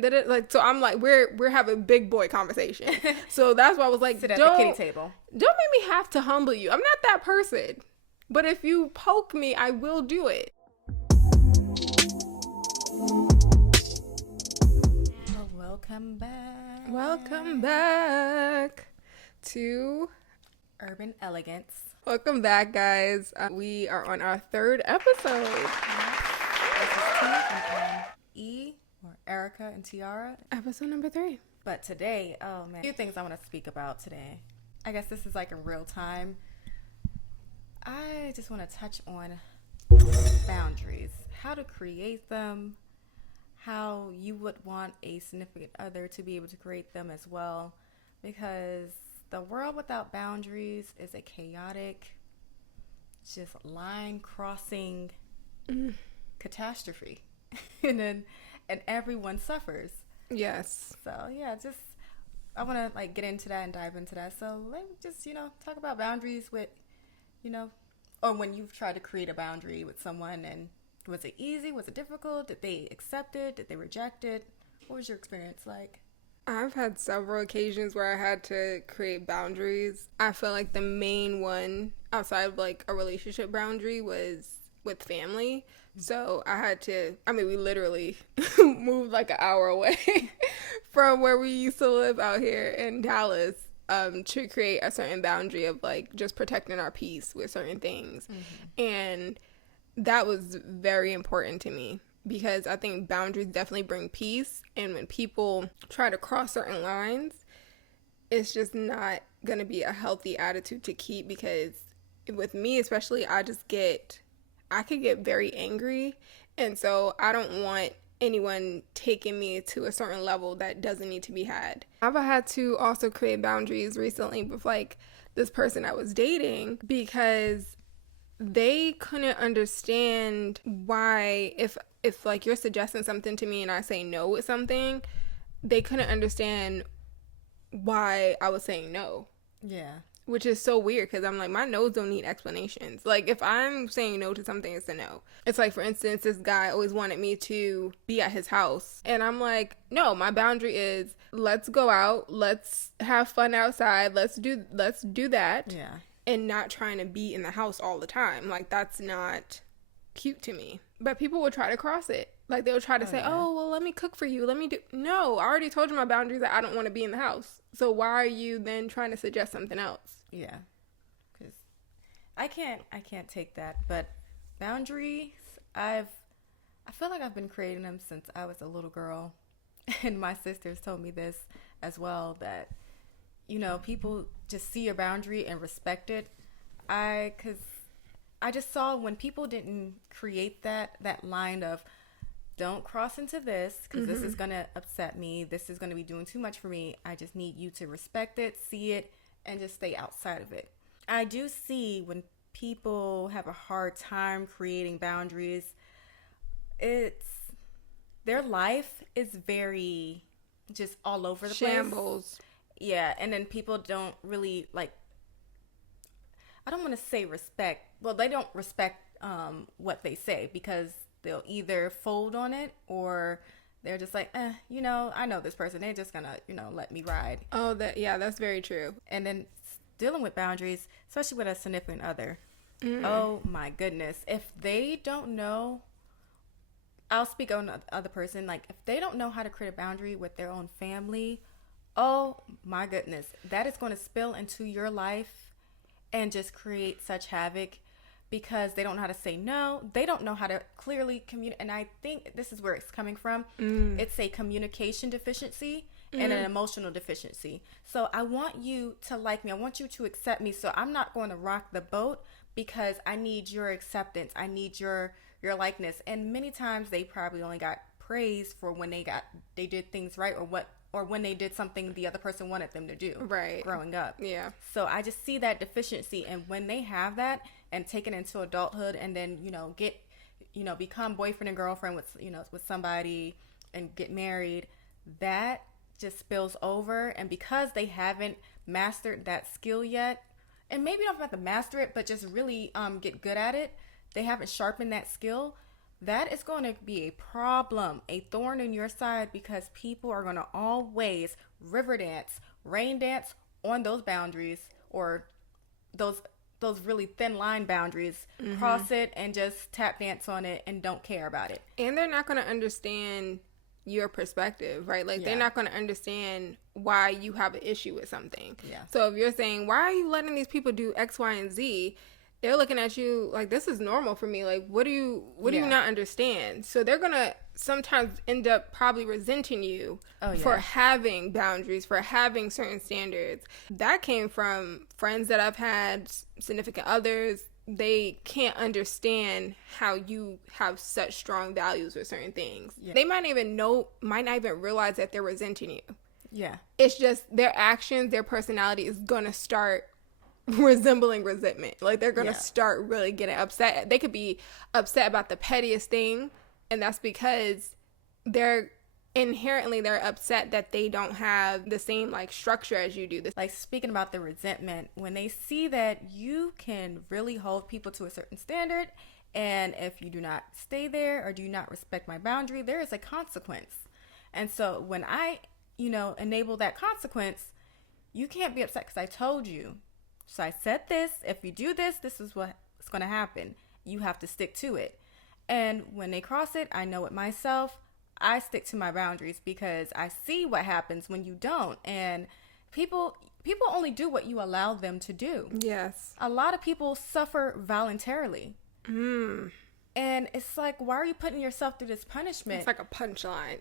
man. Like, so I'm like, we're having big boy conversation. So that's why I was like, sit at the kitty table. Don't make me have to humble you. I'm not that person. But if you poke me, I will do it. Welcome back. Welcome back to Urban Elegance. Welcome back, guys. We are on our third episode. This is T and E, or Erica and Tiara. Episode number 3. But today, oh man, a few things I want to speak about today. I guess this is like in real time. I just want to touch on boundaries, how to create them, how you would want a significant other to be able to create them as well, because the world without boundaries is a chaotic, just line crossing catastrophe, and everyone suffers. Yes. So yeah, I want to like get into that and dive into that. So let me just talk about boundaries with or when you've tried to create a boundary with someone, and was it easy? Was it difficult? Did they accept it? Did they reject it? What was your experience like? I've had several occasions where I had to create boundaries. I feel like the main one outside of like a relationship boundary was with family. So I had to, we literally moved like an hour away from where we used to live out here in Dallas to create a certain boundary of like just protecting our peace with certain things. Mm-hmm. And that was very important to me, because I think boundaries definitely bring peace. And when people try to cross certain lines, it's just not going to be a healthy attitude to keep, because with me especially, I could get very angry. And so I don't want anyone taking me to a certain level that doesn't need to be had. I've had to also create boundaries recently with like this person I was dating, because they couldn't understand why if like you're suggesting something to me and I say no with something, they couldn't understand why I was saying no. Yeah. Which is so weird, because I'm like, my no's don't need explanations. Like, if I'm saying no to something, it's a no. It's like, for instance, this guy always wanted me to be at his house. And I'm like, no, my boundary is, let's go out. Let's have fun outside. Let's do that. Yeah. And not trying to be in the house all the time. Like, that's not cute to me. But people will try to cross it. Like, they'll try to say, oh, well, let me cook for you. No, I already told you my boundaries that I don't want to be in the house. So why are you then trying to suggest something else? Yeah. Because I can't take that. But boundaries, I feel like I've been creating them since I was a little girl. And my sisters told me this as well, that, people just see your boundary and respect it. Because I just saw when people didn't create that line of, don't cross into this, because this is going to upset me. This is going to be doing too much for me. I just need you to respect it, see it, and just stay outside of it. I do see when people have a hard time creating boundaries, their life is very just all over the Shambles. place. Yeah, and then people don't really I don't want to say respect. Well, they don't respect what they say, because they'll either fold on it, or they're just like, I know this person. They're just gonna, let me ride. Oh, that's very true. And then dealing with boundaries, especially with a significant other. Oh my goodness. If they don't know, I'll speak on the other person. Like, if they don't know how to create a boundary with their own family, oh my goodness, that is going to spill into your life and just create such havoc, because they don't know how to say no. They don't know how to clearly communicate. And I think this is where it's coming from. It's a communication deficiency and an emotional deficiency. So I want you to like me. I want you to accept me. So I'm not going to rock the boat, because I need your acceptance. I need your likeness. And many times they probably only got praise for when they did things right, or when they did something the other person wanted them to do. Right. Growing up. Yeah. So I just see that deficiency. And when they have that and take it into adulthood, and then, become boyfriend and girlfriend with somebody and get married, that just spills over. And because they haven't mastered that skill yet, and maybe don't have to master it, but just really get good at it, they haven't sharpened that skill, that is going to be a problem, a thorn in your side, because people are going to always river dance, rain dance on those boundaries, or those really thin line boundaries, cross it and just tap dance on it and don't care about it. And they're not going to understand your perspective, right? Like, they're not going to understand why you have an issue with something. Yeah. So if you're saying, why are you letting these people do X, Y, and Z? They're looking at you like, this is normal for me. Like, what do you not understand? So they're going to sometimes end up probably resenting you for having boundaries, for having certain standards. That came from friends that I've had, significant others. They can't understand how you have such strong values with certain things. Yeah. They might not even realize that they're resenting you. Yeah. It's just their actions, their personality is going to start resembling resentment. Like, they're going to start really getting upset. They could be upset about the pettiest thing, and that's because they're upset that they don't have the same, like, structure as you do. Like, speaking about the resentment, when they see that you can really hold people to a certain standard, and if you do not stay there or do not respect my boundary, there is a consequence. And so when I, enable that consequence, you can't be upset because I told you. So I said this, if you do this, this is what's going to happen. You have to stick to it. And when they cross it, I know it myself. I stick to my boundaries because I see what happens when you don't. And people only do what you allow them to do. Yes. A lot of people suffer voluntarily. And it's like, why are you putting yourself through this punishment? It's like a punchline.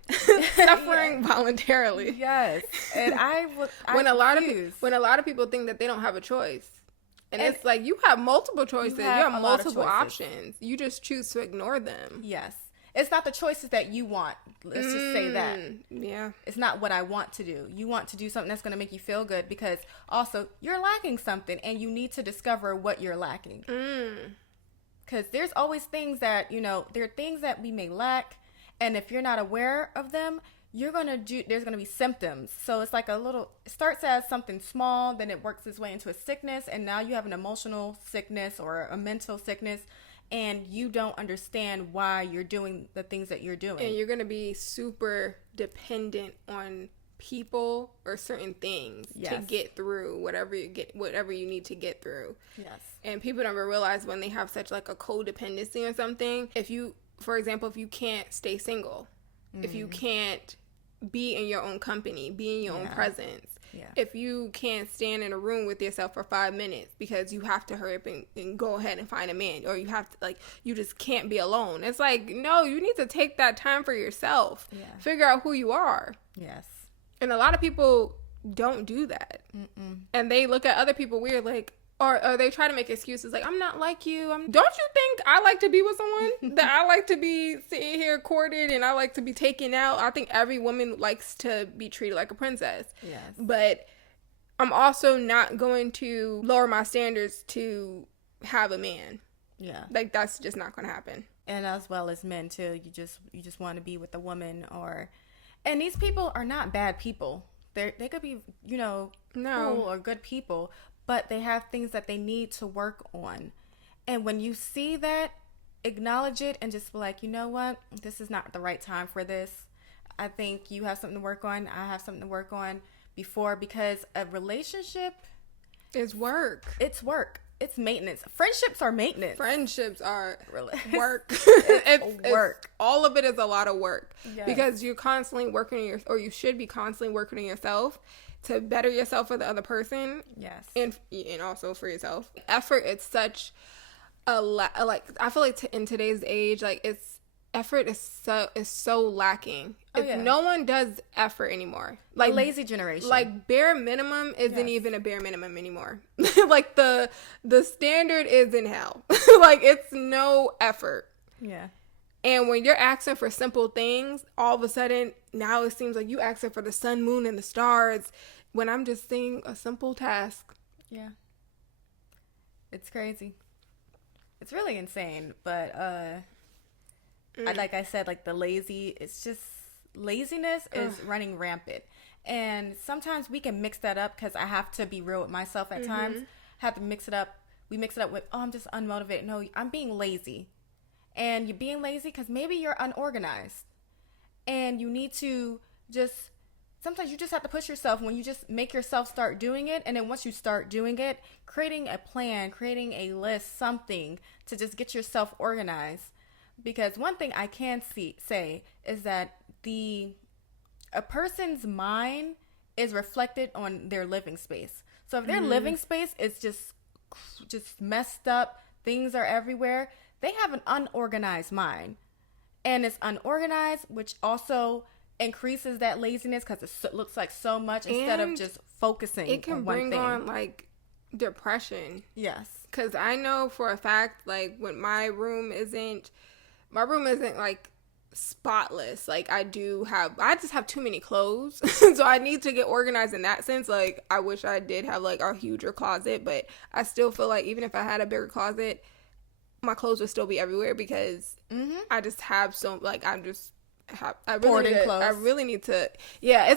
Suffering voluntarily. Yes. And when a lot of people think that they don't have a choice. And it's like, you have multiple choices. You have multiple options. You just choose to ignore them. Yes. It's not the choices that you want. Let's just say that. Yeah. It's not what I want to do. You want to do something that's going to make you feel good, because also you're lacking something and you need to discover what you're lacking. Because there's always things that, there are things that we may lack. And if you're not aware of them, there's going to be symptoms. So it's like it starts as something small, then it works its way into a sickness. And now you have an emotional sickness or a mental sickness. And you don't understand why you're doing the things that you're doing. And you're going to be super dependent on people or certain things to get through whatever you need to get through. Yes. And people don't realize when they have such like a codependency on something. For example, if you can't stay single, if you can't be in your own company, be in your own presence, if you can't stand in a room with yourself for 5 minutes because you have to hurry up and go ahead and find a man, or you have to, you just can't be alone. It's like, no, you need to take that time for yourself. Yeah. Figure out who you are. Yes. And a lot of people don't do that. And they look at other people weird, like, or they try to make excuses like, I'm not like you. Don't you think I like to be with someone? That I like to be sitting here courted and I like to be taken out? I think every woman likes to be treated like a princess. Yes. But I'm also not going to lower my standards to have a man. Yeah. Like, that's just not going to happen. And as well as men too. You just want to be with a woman, and these people are not bad people. They could be, cool or good people, but they have things that they need to work on. And when you see that, acknowledge it and just be like, you know what? This is not the right time for this. I think you have something to work on. I have something to work on because a relationship is work. It's work. It's maintenance. Friendships are maintenance. Friendships are work. It's work. All of it is a lot of work. Yes. Because you're constantly working or you should be constantly working on yourself to better yourself for the other person. Yes. And also for yourself. Effort is such I feel like in today's age, effort is so lacking. No one does effort anymore. Like, a lazy generation. Like, bare minimum isn't even a bare minimum anymore. Like, the standard is in hell. Like, it's no effort. Yeah. And when you're asking for simple things, all of a sudden, now it seems like you asking for the sun, moon, and the stars when I'm just saying a simple task. Yeah. It's crazy. It's really insane. But, like I said, like, it's just laziness is running rampant. And sometimes we can mix that up because I have to be real with myself at times. Have to mix it up. We mix it up with, I'm just unmotivated. No, I'm being lazy. and you're being lazy because maybe you're unorganized and you need to just, sometimes you just have to push yourself when you just make yourself start doing it. And then once you start doing it, creating a plan, creating a list, something to just get yourself organized. Because one thing I can say is that a person's mind is reflected on their living space. So if their living space is just messed up, things are everywhere, they have an unorganized mind. And it's unorganized, which also increases that laziness because it looks like so much instead of just focusing on one thing. It can bring on like depression. Yes. Because I know for a fact, like, when my room isn't like spotless. Like, I just have too many clothes. So I need to get organized in that sense. Like, I wish I did have like a huger closet, but I still feel like even if I had a bigger closet, my clothes would still be everywhere because I just have so, like, I really need to, yeah,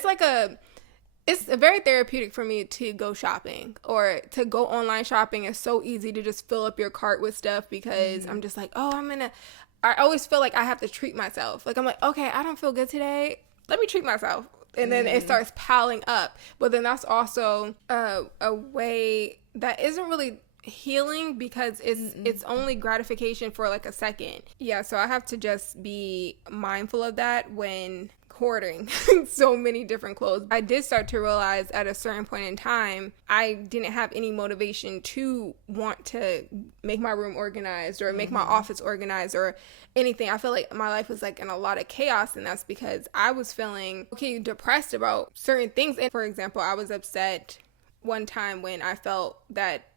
it's very therapeutic for me to go shopping or to go online shopping. It's so easy to just fill up your cart with stuff because I'm just like, I always feel like I have to treat myself. Like, I'm like, okay, I don't feel good today. Let me treat myself. And then it starts piling up. But then that's also a way that isn't really healing because it's only gratification for like a second. Yeah, so I have to just be mindful of that when hoarding so many different clothes. I did start to realize at a certain point in time, I didn't have any motivation to want to make my room organized or make my office organized or anything. I feel like my life was like in a lot of chaos, and that's because I was feeling depressed about certain things. And for example, I was upset one time when I felt that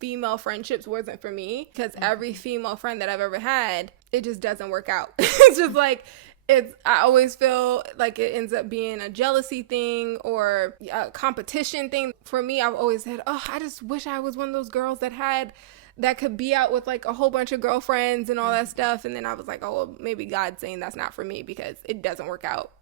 female friendships wasn't for me because every female friend that I've ever had, it just doesn't work out. It's just like, I always feel like it ends up being a jealousy thing or a competition thing. For me, I've always said, I just wish I was one of those girls that could be out with like a whole bunch of girlfriends and all that stuff. And then I was like, well, maybe God's saying that's not for me because it doesn't work out.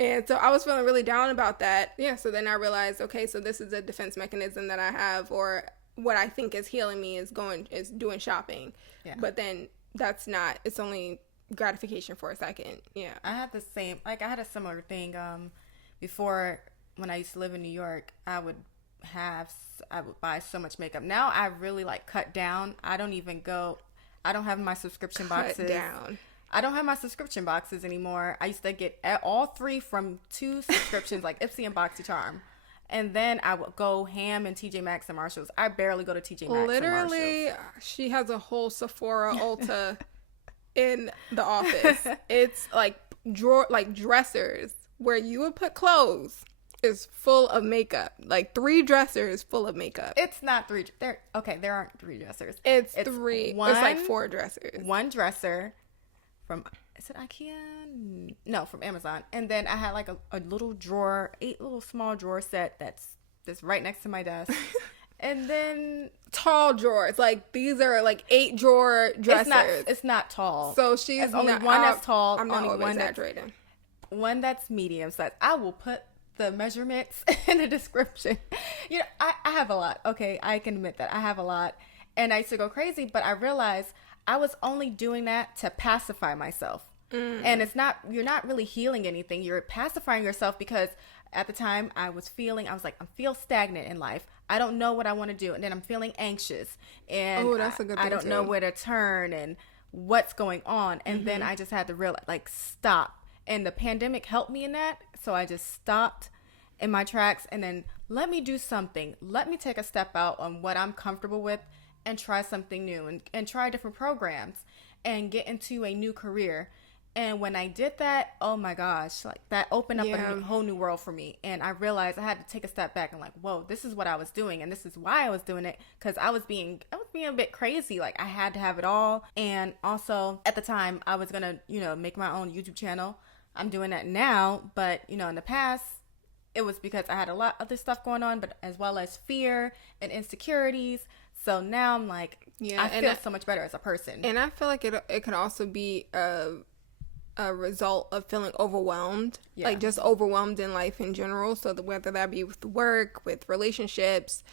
And so I was feeling really down about that. Yeah. So then I realized, okay, so this is a defense mechanism that I have, or what I think is healing me is doing shopping. Yeah. But then it's only gratification for a second. Yeah, I had a similar thing before. When I used to live in New York, I would buy so much makeup. Now I really like cut down. I don't have my subscription boxes. I don't have my subscription boxes anymore. I used to get all three from 2 subscriptions, like Ipsy and BoxyCharm. And then I would go ham in TJ Maxx and Marshalls. I barely go to TJ Maxx Literally, and Marshalls. She has a whole Sephora Ulta in the office. It's like dressers where you would put clothes is full of makeup. Like 3 dressers full of makeup. It's not 3. There aren't 3 dressers. It's 3. It's like 4 dressers. 1 dresser from, is it IKEA? No, from Amazon. And then I had like a little drawer, 8 little small drawer set that's right next to my desk. And then tall drawers. Like, these are like 8 drawer dressers. It's not tall. So she's only one that's tall. I'm not over-exaggerating. One that's medium size. I will put the measurements in the description. I have a lot. Okay, I can admit that I have a lot. And I used to go crazy, but I realized I was only doing that to pacify myself. And you're not really healing anything. You're pacifying yourself because at the time I feel stagnant in life. I don't know what I want to do. And then I'm feeling anxious. And that's a good thing I don't know where to turn and what's going on. And then I just had to realize, like, stop. And the pandemic helped me in that. So I just stopped in my tracks and then let me do something. Let me take a step out on what I'm comfortable with and try something new and try different programs and get into a new career. And when I did that, oh my gosh, like that opened up a whole new world for me. And I realized I had to take a step back and like, whoa, this is what I was doing. And this is why I was doing it. Cause I was being a bit crazy. Like I had to have it all. And also at the time I was going to, make my own YouTube channel. I'm doing that now. But, in the past, it was because I had a lot of other stuff going on, but as well as fear and insecurities. So now I'm like, I feel so much better as a person. And I feel like it can also be a result of feeling overwhelmed, like just overwhelmed in life in general. So whether that be with work, with relationships,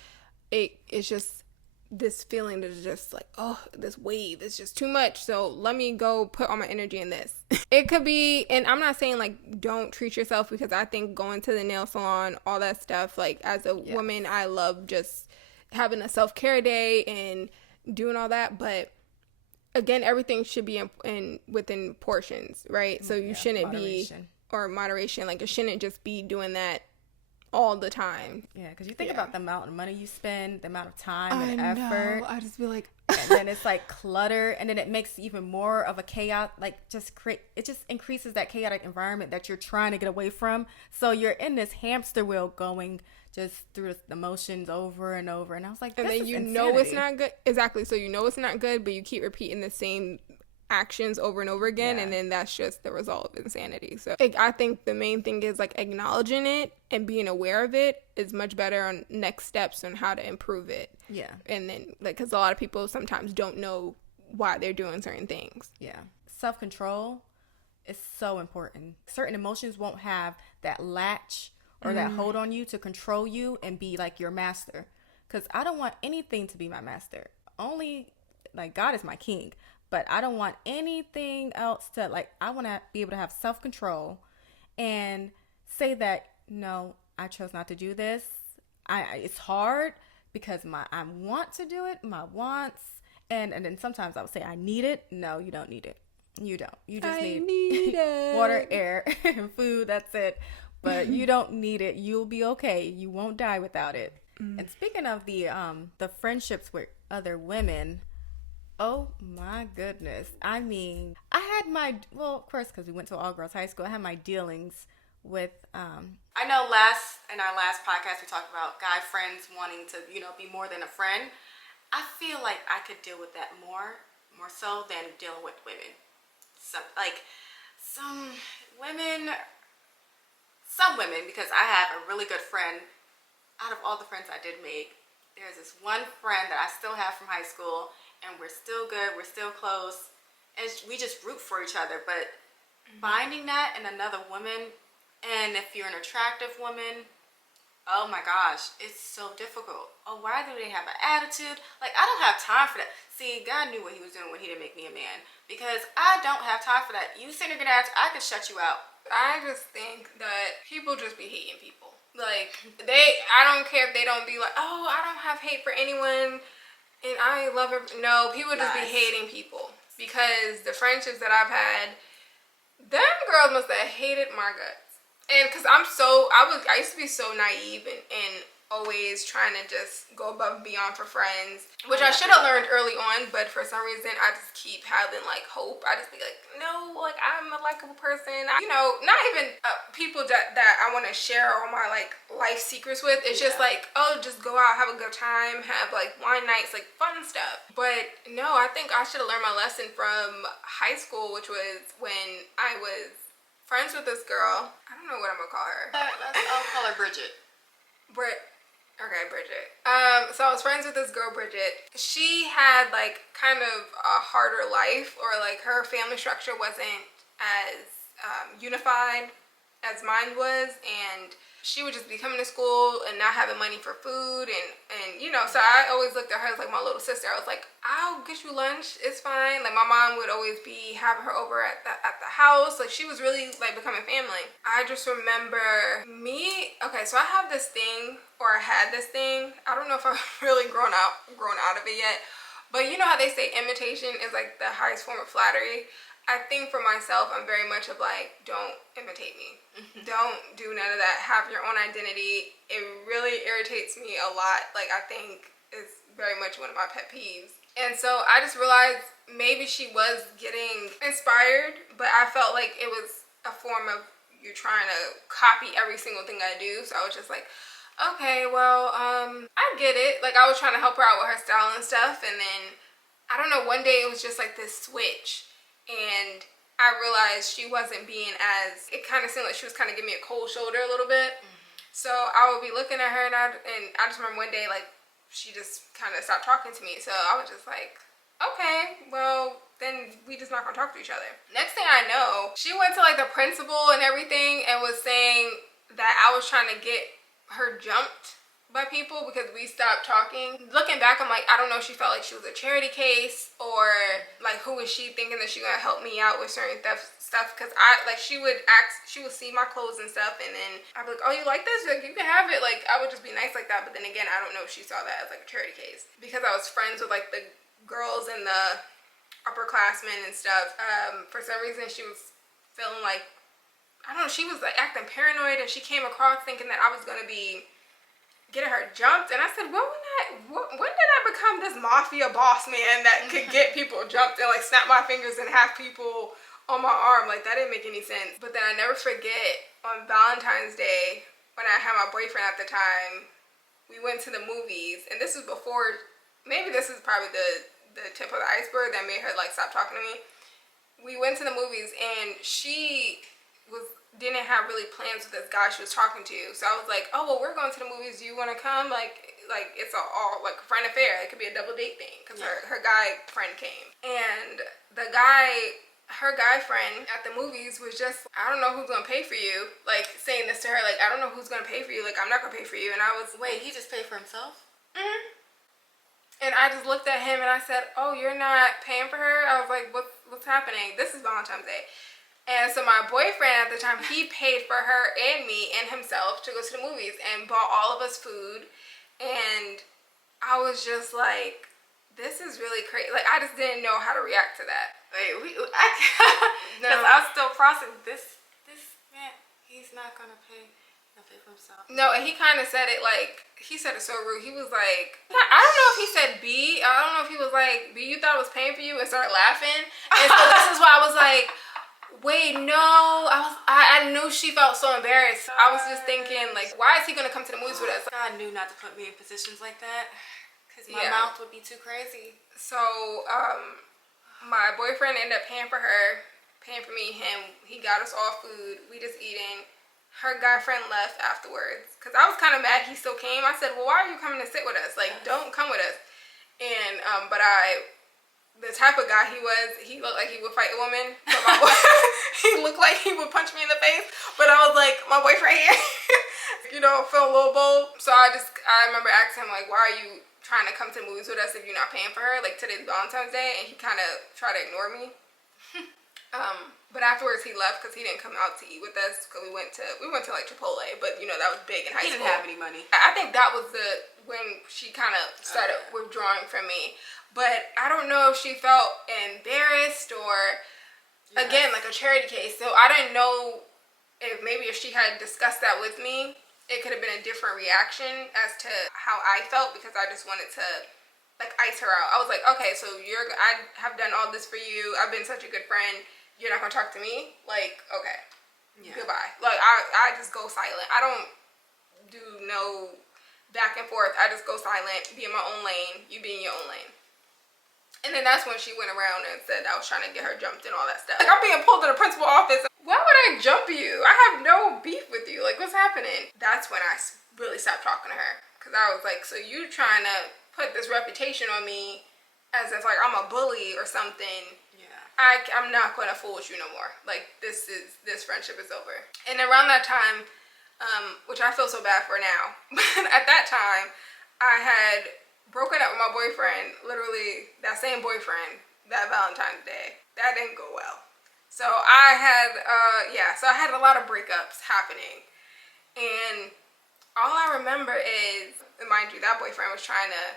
it's just this feeling is just like, oh, this wave is just too much. So let me go put all my energy in this. It could be, and I'm not saying like don't treat yourself, because I think going to the nail salon, all that stuff, like as a woman, I love just having a self-care day and doing all that. But again, everything should be in within portions, right? So you shouldn't moderation. Like it shouldn't just be doing that all the time. Yeah, because you think about the amount of money you spend, the amount of time and effort. I just feel like, and then it's like clutter, and then it makes even more of a chaos. Like it just increases that chaotic environment that you're trying to get away from. So you're in this hamster wheel going just through the motions over and over. And I was like, this and then is know it's not good. Exactly. So you know it's not good, but you keep repeating the same actions over and over again, and then that's just the result of insanity. So I think the main thing is like acknowledging it and being aware of it is much better on next steps on how to improve it. Yeah. And then like, because a lot of people sometimes don't know why they're doing certain things. Yeah. Self-control is so important. Certain emotions won't have that latch or that hold on you to control you and be like your master, because I don't want anything to be my master. Only like God is my king. But I don't want anything else to, like, I want to be able to have self-control and say that, no, I chose not to do this. It's hard because I want to do it, my wants. And then sometimes I would say, I need it. No, you don't need it. You don't. You just need water, air, and food. That's it. But you don't need it. You'll be okay. You won't die without it. And speaking of the friendships with other women, oh my goodness. I mean, I had of course, because we went to all-girls high school, I had my dealings with, I know in our last podcast, we talked about guy friends wanting to, be more than a friend. I feel like I could deal with that more so than dealing with women. Some women, because I have a really good friend. Out of all the friends I did make, there's this one friend that I still have from high school, and we're still good, we're still close, and we just root for each other. But finding that in another woman, and if you're an attractive woman, oh my gosh, it's so difficult. Oh, why do they have an attitude? Like, I don't have time for that. See, God knew what he was doing when he didn't make me a man, because I don't have time for that. You send a good attitude, I can shut you out. I just think that people just be hating people. Like, I don't care if they don't be like, oh, I don't have hate for anyone, and I love her. No, people just be hating people. Because the friendships that I've had, them girls must have hated my guts. And because I used to be so naive and always trying to just go above and beyond for friends, which I should have learned early on, but for some reason I just keep having like hope. I just be like, no, like I'm a likable person. Not even people that I want to share all my like life secrets with. It's just like, oh, just go out, have a good time, have like wine nights, like fun stuff. But no, I think I should have learned my lesson from high school, which was when I was friends with this girl. I don't know what I'm gonna call her. I'll call her Bridget. Okay, Bridget. So I was friends with this girl, Bridget. She had like kind of a harder life, or like her family structure wasn't as unified as mine was, and she would just be coming to school and not having money for food, and so I always looked at her as like my little sister. I was like, I'll get you lunch, it's fine. Like my mom would always be having her over at the house. Like she was really like becoming family. I just remember so I have this thing, or I had this thing. I don't know if I've really grown out of it yet, but you know how they say imitation is like the highest form of flattery. I think for myself, I'm very much of like, don't imitate me. Don't do none of that. Have your own identity. It really irritates me a lot. Like, I think it's very much one of my pet peeves. And so I just realized maybe she was getting inspired, but I felt like it was a form of you trying to copy every single thing I do. So I was just like, okay, well, I get it. Like, I was trying to help her out with her style and stuff. And then, I don't know, one day it was just like this switch. And I realized she wasn't being it kind of seemed like she was kind of giving me a cold shoulder a little bit. So I would be looking at her, and I just remember one day, like, she just kind of stopped talking to me. So I was just like, okay, well, then we just not gonna talk to each other. Next thing I know, she went to like the principal and everything and was saying that I was trying to get her jumped by people because we stopped talking. Looking back, I'm like, I don't know if she felt like she was a charity case or like who was she thinking that she gonna help me out with certain stuff because she would see my clothes and stuff and then I'd be like, oh, you like this? Like, you can have it. Like, I would just be nice like that. But then again, I don't know if she saw that as like a charity case because I was friends with like the girls and the upperclassmen and stuff. For some reason, she was feeling like, I don't know, she was like acting paranoid and she came across thinking that I was gonna be getting her jumped, and I said, well, when did I become this mafia boss man that could get people jumped and like snap my fingers and have people on my arm? Like, that didn't make any sense. But then I never forget on Valentine's Day when I had my boyfriend at the time, we went to the movies, and this was before, maybe this is probably the tip of the iceberg that made her like stop talking to me. We went to the movies and she didn't have really plans with this guy she was talking to. So I was like, oh, well, we're going to the movies. Do you want to come? Like it's all like a friend affair. It could be a double date thing because her guy friend came. And her guy friend at the movies was just, I don't know who's going to pay for you. Like, saying this to her, like, I don't know who's going to pay for you. Like, I'm not going to pay for you. And I was, wait, he just paid for himself? Mm-hmm. And I just looked at him and I said, oh, you're not paying for her? I was like, what's happening? This is Valentine's Day. And so my boyfriend at the time, he paid for her and me and himself to go to the movies and bought all of us food. And I was just like, this is really crazy. Like, I just didn't know how to react to that. Wait, because I was still processing this man, he's not going to pay for himself. No, and he kind of said it like, he said it so rude. He was like, I don't know if he said B. I don't know if he was like, B, you thought I was paying for you, and started laughing. And so this is why I was like, wait, no. I knew she felt so embarrassed. I was just thinking, like, why is he gonna come to the movies with us? God knew not to put me in positions like that, because my mouth would be too crazy. So, my boyfriend ended up paying for her, paying for me, him. He got us all food. We just eating. Her guy friend left afterwards, because I was kind of mad he still came. I said, well, why are you coming to sit with us? Like, don't come with us. And, the type of guy he was, he looked like he would fight a woman. But my boy, he looked like he would punch me in the face. But I was like, my boyfriend here, felt a little bold. So I remember asking him, like, why are you trying to come to the movies with us if you're not paying for her? Like, today's Valentine's Day. And he kind of tried to ignore me. But afterwards he left because he didn't come out to eat with us because we went to like Chipotle, but that was big in high school. He didn't have any money. I think that was when she kind of started withdrawing from me. But I don't know if she felt embarrassed or again like a charity case. So I didn't know if she had discussed that with me, it could have been a different reaction as to how I felt because I just wanted to like ice her out. I was like, okay, so I have done all this for you. I've been such a good friend. You're not gonna talk to me? Like, okay. Yeah. Goodbye. Like, I just go silent. I don't do no back and forth. I just go silent, be in my own lane, you be in your own lane. And then that's when she went around and said I was trying to get her jumped and all that stuff. Like, I'm being pulled to the principal office. Why would I jump you? I have no beef with you. Like, what's happening? That's when I really stopped talking to her. Because I was like, so you trying to put this reputation on me as if, like, I'm a bully or something. I'm not going to fool with you no more. Like, this friendship is over. And around that time, which I feel so bad for now, but at that time, I had broken up with my boyfriend, literally that same boyfriend, that Valentine's Day. That didn't go well. So I had, so I had a lot of breakups happening. And all I remember is, mind you, that boyfriend was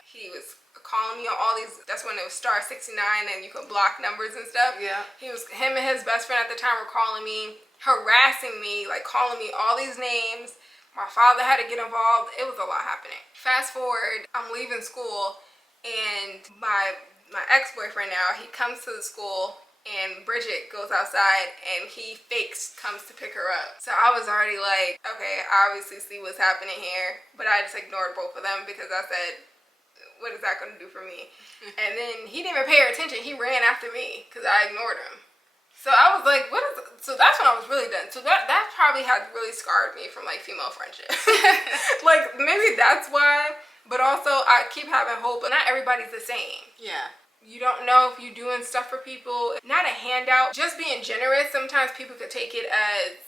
he was calling me on all these, that's when it was star 69 and you could block numbers and stuff. Yeah. Him and his best friend at the time were calling me, harassing me, like calling me all these names. My father had to get involved. It was a lot happening. Fast forward, I'm leaving school and my ex-boyfriend now, he comes to the school and Bridget goes outside and he comes to pick her up. So I was already like, okay, I obviously see what's happening here, but I just ignored both of them because I said, what is that going to do for me? And then he didn't even pay her attention. He ran after me because I ignored him. So I was like, so that's when I was really done. So that probably had really scarred me from like female friendships. Like maybe that's why, but also I keep having hope, but not everybody's the same. Yeah. You don't know if you're doing stuff for people. Not a handout, just being generous. Sometimes people could take it as,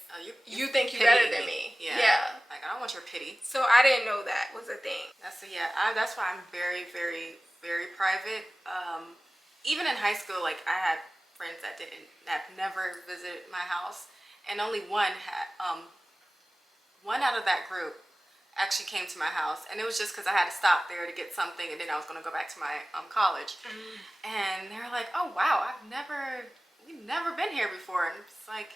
you think you're better than me. Yeah. Like, I I don't want your pity. So I didn't know that was a thing. That's why I'm very, very, very private. Even in high school, like I had friends that never visited my house, and only one out of that group actually came to my house, and it was just because I had to stop there to get something, and then I was going to go back to my college. And they were like, "Oh wow, we've never been here before." And it's like,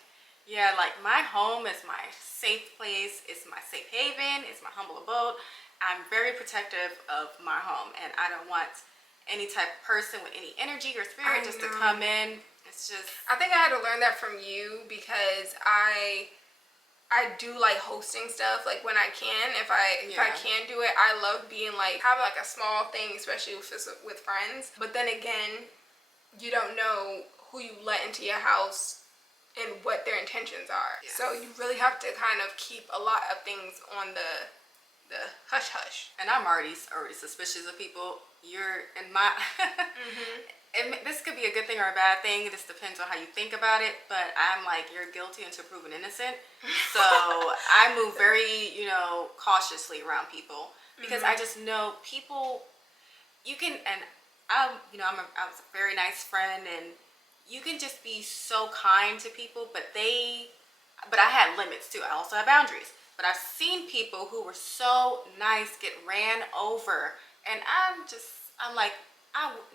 yeah, like my home is my safe place, it's my safe haven, it's my humble abode. I'm very protective of my home, and I don't want any type of person with any energy or spirit just to come in. It's just, I think I had to learn that from you, because I do like hosting stuff, like when I can, if I can do it. I love being like, have like a small thing, especially with friends. But then again, you don't know who you let into your house and what their intentions are. Yes. So you really have to kind of keep a lot of things on the hush hush. And I'm already suspicious of people. You're in my and this could be a good thing or a bad thing. It just depends on how you think about it. But I'm like, you're guilty until proven innocent. So I move very, cautiously around people, because I just know people. You can, and I was a very nice friend, and you can just be so kind to people, but I had limits too. I also had boundaries. But I've seen people who were so nice get ran over, and I'm like,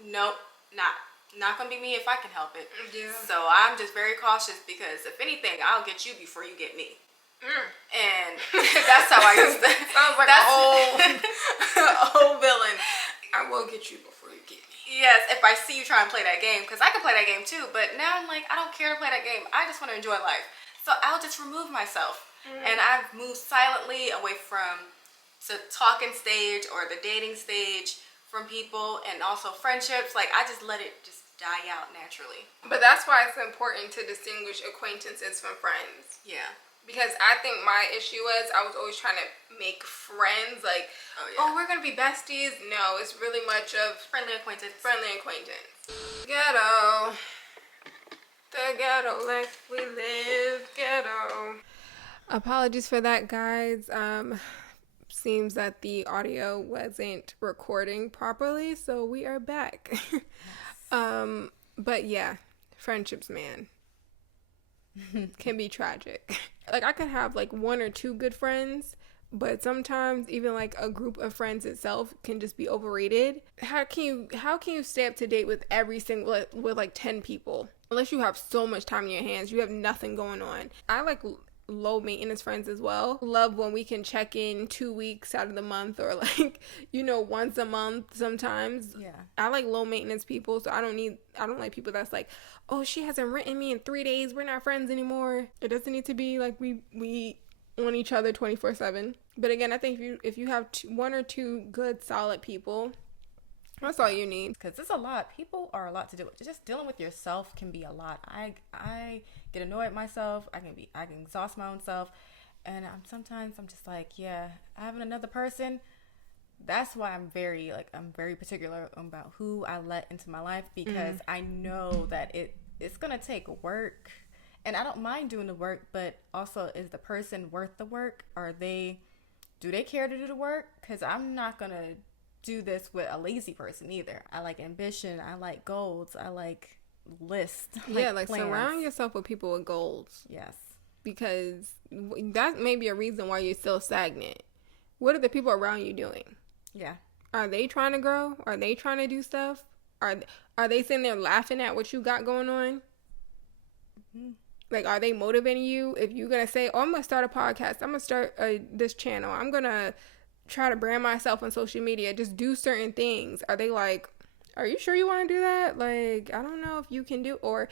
nope, not gonna be me if I can help it. Yeah. So I'm just very cautious, because if anything, I'll get you before you get me. And that's how I used to. Sounds like a whole villain. I will get you before you get me. Yes, if I see you try and play that game, because I can play that game too, but now I'm like, I don't care to play that game. I just want to enjoy life. So I'll just remove myself. And I've moved silently away from the talking stage or the dating stage from people, and also friendships. Like, I just let it just die out naturally. But that's why it's important to distinguish acquaintances from friends. Yeah. Because I think my issue was I was always trying to make friends, like, we're going to be besties. No, it's really much of friendly acquaintance. Ghetto. The ghetto life we live. Ghetto. Apologies for that, guys. Seems that the audio wasn't recording properly, so we are back. But yeah, friendships, man, can be tragic. Like, I could have like one or two good friends, but sometimes even like a group of friends itself can just be overrated. How can you stay up to date with every single, with like 10 people? Unless you have so much time in your hands, you have nothing going on. I like low maintenance friends as well. Love when we can check in 2 weeks out of the month, or like, once a month sometimes. Yeah. I like low maintenance people, so I don't like people that's like, oh, she hasn't written me in 3 days, we're not friends anymore. It doesn't need to be like we on each other 24/7. But again, I think if you have one or two good solid people, that's all you need. Because it's a lot. People are a lot to deal with. Just dealing with yourself can be a lot. I get annoyed at myself. I can exhaust my own self. And sometimes I'm just like, yeah, having another person. That's why I'm very particular about who I let into my life, because I know that it's going to take work. And I don't mind doing the work, but also, is the person worth the work? Do they care to do the work? Because I'm not going to do this with a lazy person either. I like ambition. I like goals. I like lists. Like surround yourself with people with goals. Yes. Because that may be a reason why you're still stagnant. What are the people around you doing? Yeah. Are they trying to grow? Are they trying to do stuff? Are they sitting there laughing at what you got going on? Mm-hmm. Like, are they motivating you? If you're going to say, I'm going to start a podcast, I'm going to start this channel, I'm going to try to brand myself on social media, just do certain things. Are they like, are you sure you want to do that? Like, I don't know if you can do, or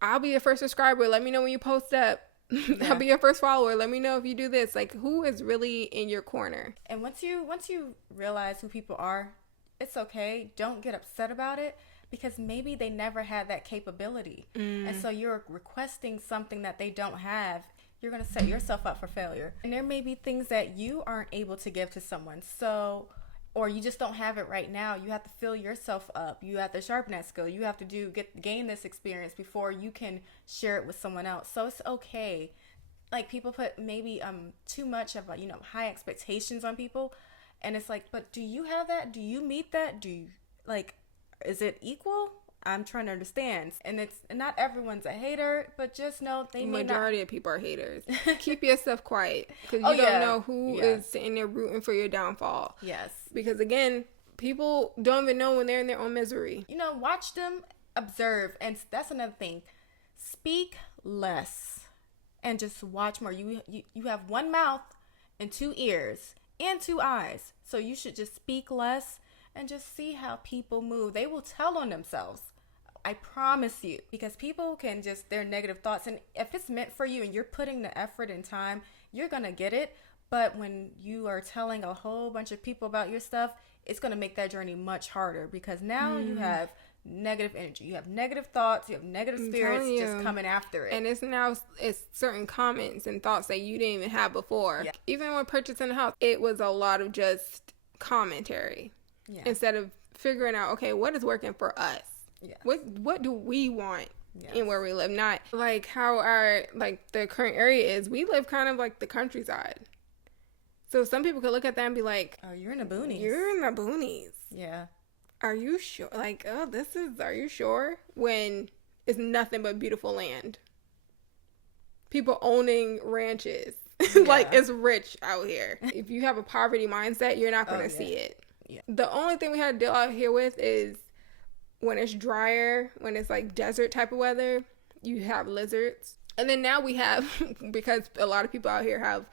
I'll be your first subscriber, let me know when you post up. Yeah. I'll be your first follower, let me know if you do this. Like, who is really in your corner? And once you realize who people are, it's okay. Don't get upset about it, because maybe they never had that capability. And so you're requesting something that they don't have. You're going to set yourself up for failure. And there may be things that you aren't able to give to someone. So, or you just don't have it right now. You have to fill yourself up. You have to sharpen that skill. You have to gain this experience before you can share it with someone else. So it's okay. like people put maybe too much of high expectations on people, and it's like, but do you have that? Do you meet that? Do you like? Is it equal? I'm trying to understand. And it's not everyone's a hater, but just know they may majority of people are haters. Keep your stuff quiet, because you don't know who is sitting there rooting for your downfall. Yes. Because again, people don't even know when they're in their own misery. Watch them, observe, and that's another thing. Speak less and just watch more. You have one mouth and 2 ears and 2 eyes, so you should just speak less and just see how people move. They will tell on themselves. I promise you, because people can just, their negative thoughts, and if it's meant for you and you're putting the effort and time, you're going to get it. But when you are telling a whole bunch of people about your stuff, it's going to make that journey much harder, because now you have negative energy, you have negative thoughts, you have negative spirits just coming after it. And it's certain comments and thoughts that you didn't even have before. Yeah. Even when purchasing a house, it was a lot of just commentary instead of figuring out, okay, what is working for us? Yeah. What do we want in where we live? Not like how our, like the current area is. We live kind of like the countryside. So some people could look at that and be like, oh, you're in the boonies. You're in the boonies. Yeah. Are you sure? Like, oh, are you sure? When it's nothing but beautiful land. People owning ranches. Like, it's rich out here. If you have a poverty mindset, you're not going to see it. Yeah. The only thing we had to deal out here with is when it's drier, when it's like desert type of weather, you have lizards. And then now we have, because a lot of people out here have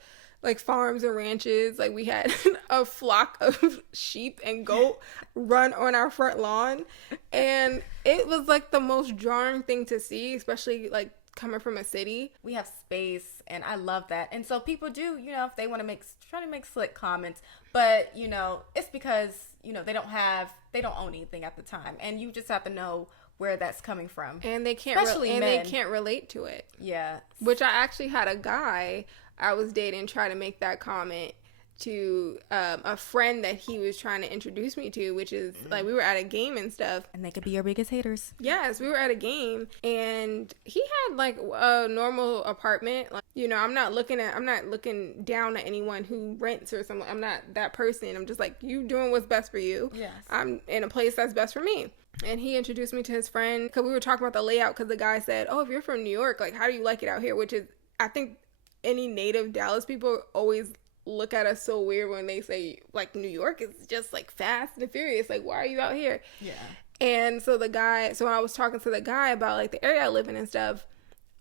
like farms and ranches, like we had a flock of sheep and goat run on our front lawn, and it was like the most jarring thing to see, especially like coming from a city. We have space, and I love that. And so people do, if they want to try to make slick comments, but it's because they don't own anything at the time, and you just have to know where that's coming from. And they can't they can't relate to it. Yeah. Which I actually had a guy I was dating try to make that comment to a friend that he was trying to introduce me to, which is like, we were at a game and stuff. And they could be your biggest haters. Yes, we were at a game, and he had like a normal apartment. Like, I'm not looking down at anyone who rents or something. I'm not that person. I'm just like, you doing what's best for you. Yes. I'm in a place that's best for me. And he introduced me to his friend, because we were talking about the layout, because the guy said, oh, if you're from New York, like, how do you like it out here? Which is, I think any native Dallas people always look at us so weird when they say, like, New York is just like fast and furious. Like, why are you out here? Yeah. And so when I was talking to the guy about like the area I live in and stuff,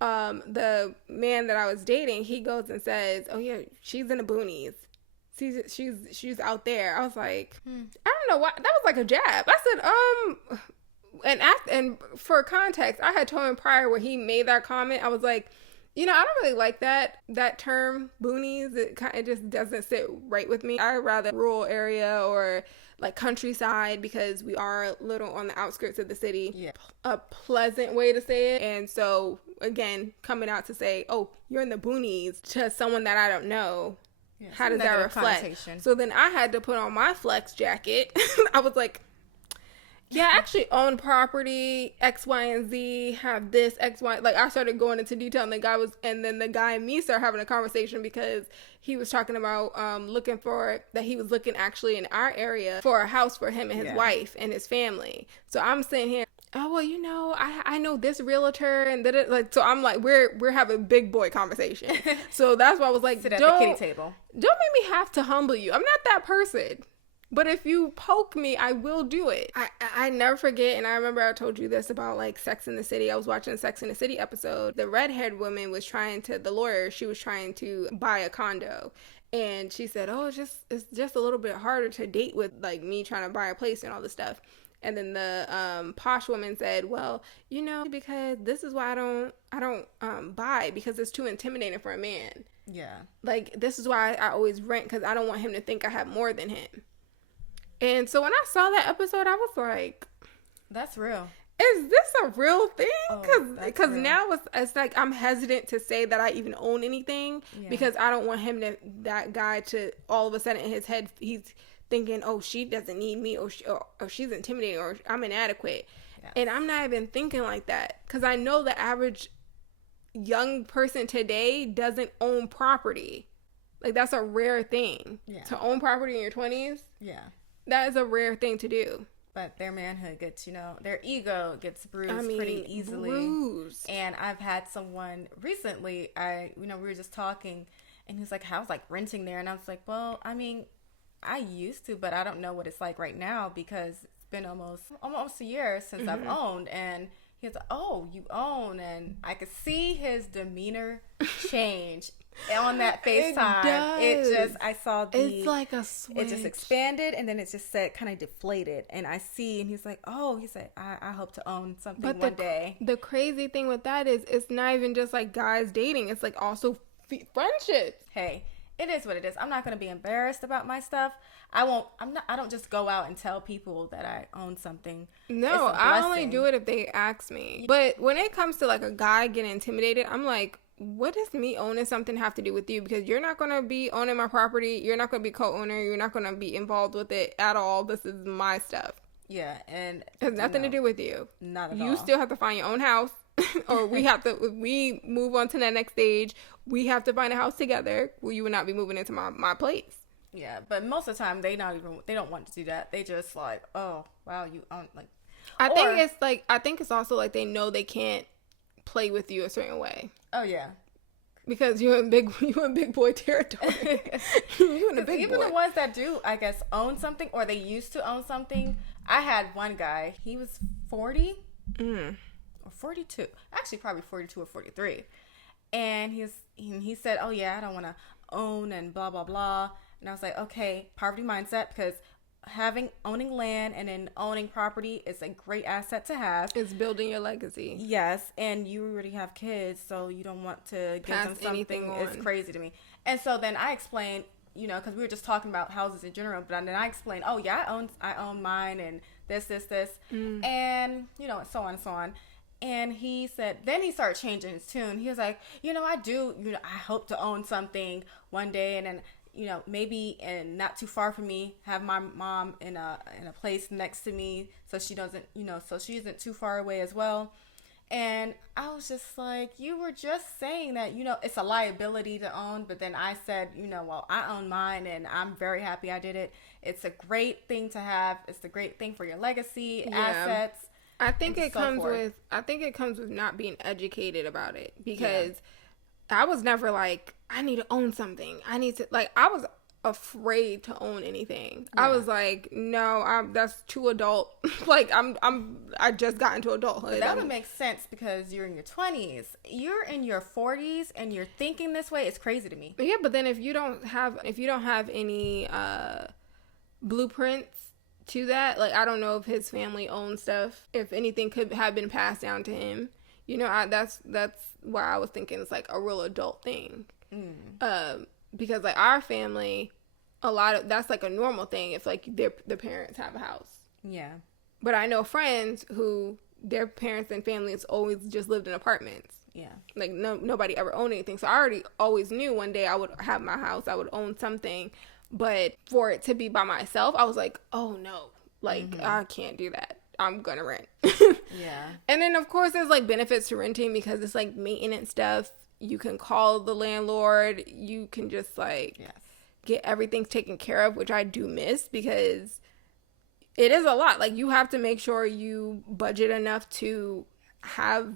the man that I was dating, he goes and says, oh yeah, she's in the boonies. She's out there. I was like, I don't know why. That was like a jab. I said, and for context, I had told him prior when he made that comment, I was like, I don't really like that term, boonies. It just doesn't sit right with me. I'd rather rural area or like countryside, because we are a little on the outskirts of the city. Yeah. A pleasant way to say it. And so, again, coming out to say, oh, you're in the boonies to someone that I don't know. Yeah, how does that reflect? So then I had to put on my flex jacket. I was like, yeah, I actually own property, X, Y, and Z, have this, X, Y. Like, I started going into detail, and the guy and me started having a conversation, because he was talking about he was looking actually in our area for a house for him and his wife and his family. So I'm sitting here, oh, well, I know this realtor, and so I'm like, we're having big boy conversation. So that's why I was like, sit at the kitty table. Don't make me have to humble you. I'm not that person. But if you poke me, I will do it. I never forget, and I remember I told you this about like Sex in the City. I was watching a Sex in the City episode. The redhead woman was the lawyer, she was trying to buy a condo. And she said, oh, it's just a little bit harder to date with like me trying to buy a place and all this stuff. And then the posh woman said, well, because this is why I don't buy, because it's too intimidating for a man. Yeah. Like, this is why I always rent, because I don't want him to think I have more than him. And so when I saw that episode, I was like, that's real. Is this a real thing? Because now it's like I'm hesitant to say that I even own anything, because I don't want that guy to all of a sudden in his head, he's thinking, oh, she doesn't need me, or she's intimidating, or I'm inadequate. Yes. And I'm not even thinking like that, because I know the average young person today doesn't own property. Like, that's a rare thing. Yeah. To own property in your 20s. Yeah. That is a rare thing to do. But their manhood gets, their ego gets bruised pretty easily. Bruised. And I've had someone recently, we were just talking, and he was like, how's like renting there? And I was like, well, I mean, I used to, but I don't know what it's like right now because it's been almost a year since I've owned. And he was like, oh, you own. And I could see his demeanor change on that FaceTime. I saw it's like a switch. It just expanded, and then it just said kind of deflated. And I see, and he's like, oh, he said, I hope to own something one day. The crazy thing with that is it's not even just like guys dating. It's like also friendships. Hey, it is what it is. I'm not going to be embarrassed about my stuff. I don't just go out and tell people that I own something. No, I only do it if they ask me. But when it comes to like a guy getting intimidated, I'm like, what does me owning something have to do with you? Because you're not going to be owning my property. You're not going to be co-owner. You're not going to be involved with it at all. This is my stuff. Yeah, and it has nothing to do with you. Not at all. You still have to find your own house. Or if we move on to the next stage, we have to find a house together. Well, you would not be moving into my place. Yeah, but most of the time they don't want to do that. They just like, oh wow, you own like. I think it's also like they know they can't play with you a certain way. Oh yeah, because you're in big boy territory. You in a big even boy. The ones that do, I guess, own something or they used to own something. I had one guy. He was 40 or 42, actually probably 42 or 43, and he said, "Oh yeah, I don't want to own and blah blah blah." And I was like, "Okay, poverty mindset, because owning land and then owning property is a great asset to have. It's building your legacy." Yes, and you already have kids, so you don't want to give them something. It's crazy to me. And so then I explained, because we were just talking about houses in general, but then I explained, oh yeah, I own mine and this, and and so on and so on. And he said, then he started changing his tune. He was like, I do, I hope to own something one day, and then maybe and not too far from me, have my mom in a place next to me, so she doesn't, so she isn't too far away as well. And I was just like, you were just saying that, it's a liability to own, but then I said, well, I own mine and I'm very happy I did it. It's a great thing to have. It's a great thing for your legacy, assets. I think it comes with not being educated about it, because I was never like, I need to own something. I was afraid to own anything. I was like, no, that's too adult. Like I just got into adulthood. But that would make sense because you're in your 20s. You're in your 40s and you're thinking this way. It's crazy to me. Yeah, but then if you don't have any blueprints to that, like, I don't know if his family owns stuff, if anything could have been passed down to him. That's why I was thinking it's like a real adult thing. Because like our family, that's like a normal thing if like the parents have a house. Yeah. But I know friends who their parents and families always just lived in apartments. Yeah. Like nobody ever owned anything. So I already always knew one day I would have my house, I would own something. But for it to be by myself, I was like, oh no, like I can't do that. I'm gonna rent. Yeah. And then of course there's like benefits to renting because it's like maintenance stuff. You can call the landlord. You can just like get everything taken care of, which I do miss because it is a lot. Like you have to make sure you budget enough to have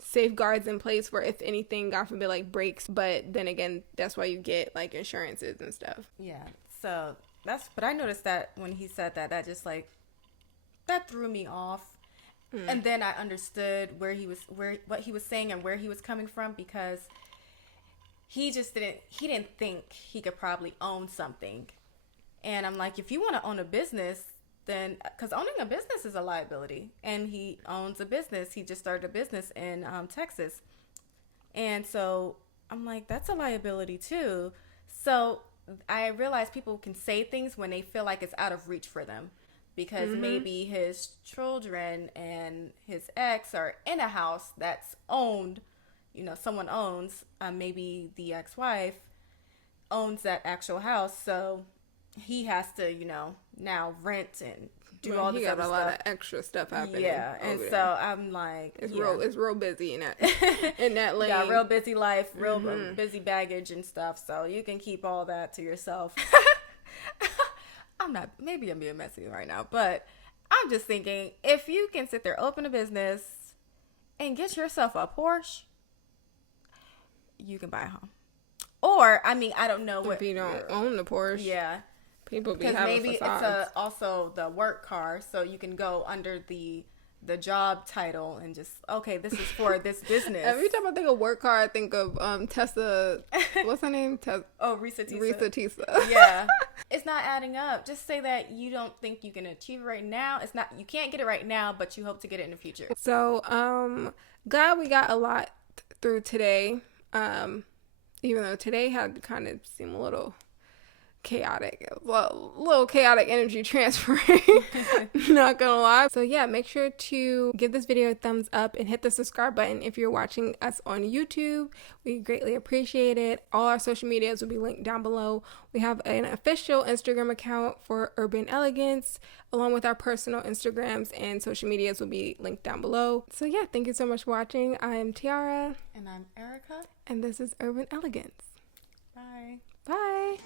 safeguards in place for if anything, God forbid, like breaks. But then again, that's why you get like insurances and stuff. Yeah. So but I noticed that when he said that just like, that threw me off. And then I understood what he was saying and where he was coming from, because he didn't think he could probably own something. And I'm like, if you want to own a business, then, because owning a business is a liability, and he owns a business. He just started a business in Texas. And so I'm like, that's a liability too. So I realize people can say things when they feel like it's out of reach for them. Because maybe his children and his ex are in a house that's owned, someone owns, maybe the ex-wife owns that actual house. So he has to, now rent and do all this got other a stuff. lot of extra stuff happening. Yeah, and so I'm like, it's real busy in that in that lane. Got real busy life, real busy baggage and stuff. So you can keep all that to yourself. Maybe I'm being messy right now, but I'm just thinking, if you can sit there, open a business, and get yourself a Porsche, you can buy a home. Or, I mean, I don't know if you don't own the Porsche. Yeah. People be having maybe facades. It's also the work car, so you can go under the job title and just, okay, this is for this business. Every time I think of work car, I think of Tessa. What's her name? Risa Tisa. Yeah. It's not adding up. Just say that you don't think you can achieve it right now. You can't get it right now, but you hope to get it in the future. So, glad we got a lot through today. Even though today had kind of seemed a little chaotic, little chaotic energy transferring. Not gonna lie. So yeah, make sure to give this video a thumbs up and hit the subscribe button if you're watching us on YouTube. We greatly appreciate it. All our social medias will be linked down below. We have an official Instagram account for Urban Elegance, along with our personal Instagrams and social medias will be linked down below. So yeah, thank you so much for watching. I am Tiara. And I'm Erica. And this is Urban Elegance. Bye. Bye.